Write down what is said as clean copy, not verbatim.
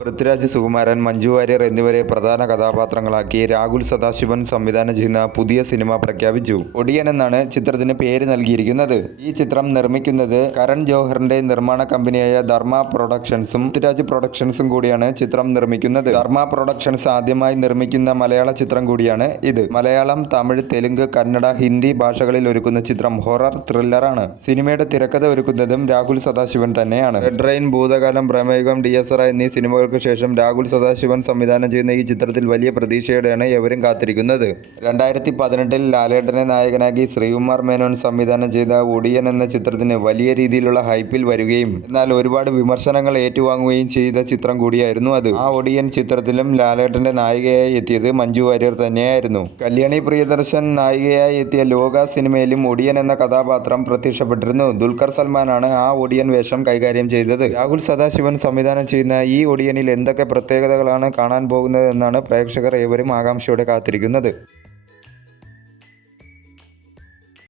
പൃഥ്വിരാജ്, സുകുമാരൻ, മഞ്ജു വാര്യർ എന്നിവരെ പ്രധാന കഥാപാത്രങ്ങളാക്കി രാഹുൽ സദാശിവൻ സംവിധാനം ചെയ്യുന്ന പുതിയ സിനിമ പ്രഖ്യാപിച്ചു. ഒടിയൻ എന്നാണ് ചിത്രത്തിന് പേര് നൽകിയിരിക്കുന്നത്. ഈ ചിത്രം നിർമ്മിക്കുന്നത് കരൺ ജോഹറിന്റെ നിർമ്മാണ കമ്പനിയായ ധർമ്മ പ്രൊഡക്ഷൻസും പൃഥ്വിരാജ് പ്രൊഡക്ഷൻസും കൂടിയാണ് ചിത്രം നിർമ്മിക്കുന്നത്. ധർമ്മ പ്രൊഡക്ഷൻസ് ആദ്യമായി നിർമ്മിക്കുന്ന മലയാള ചിത്രം കൂടിയാണ് ഇത്. മലയാളം, തമിഴ്, തെലുങ്ക്, കന്നഡ, ഹിന്ദി ഭാഷകളിൽ ഒരുക്കുന്ന ചിത്രം ഹൊറർ ത്രില്ലറാണ്. സിനിമയുടെ തിരക്കഥ ഒരുക്കുന്നതും രാഹുൽ സദാശിവൻ തന്നെയാണ്. റെഡ് റെയിൻ, ഭൂതകാലം, പ്രമേഹം, DSR എന്നീ സിനിമകൾ ശേഷം രാഹുൽ സദാശിവൻ സംവിധാനം ചെയ്യുന്ന ഈ ചിത്രത്തിൽ വലിയ പ്രതീക്ഷയോടെയാണ് എവരും കാത്തിരിക്കുന്നത്. 2018-ൽ ലാലേട്ടനെ നായകനാക്കി ശ്രീകുമാർ മേനോൻ സംവിധാനം ചെയ്ത ഒടിയൻ എന്ന ചിത്രത്തിന് വലിയ രീതിയിലുള്ള ഹൈപ്പിൽ വരികയും എന്നാൽ ഒരുപാട് വിമർശനങ്ങൾ ഏറ്റുവാങ്ങുകയും ചെയ്ത ചിത്രം കൂടിയായിരുന്നു അത്. ആ ഒടിയൻ ചിത്രത്തിലും ലാലേട്ടന്റെ നായികയായി എത്തിയത് മഞ്ജു വാര്യർ തന്നെയായിരുന്നു. കല്യാണി പ്രിയദർശൻ നായികയായി എത്തിയ ലോക സിനിമയിലും ഒടിയൻ എന്ന കഥാപാത്രം പ്രത്യക്ഷപ്പെട്ടിരുന്നു. ദുൽഖർ സൽമാനാണ് ആ ഒടിയൻ വേഷം കൈകാര്യം ചെയ്തത്. രാഹുൽ സദാശിവൻ സംവിധാനം ചെയ്യുന്ന ഈ ഒടിയനിൽ എന്തൊക്കെ പ്രത്യേകതകളാണ് കാണാൻ പോകുന്നത് എന്നാണ് പ്രേക്ഷകർ ഏവരും ആകാംക്ഷയോടെ കാത്തിരിക്കുന്നത്.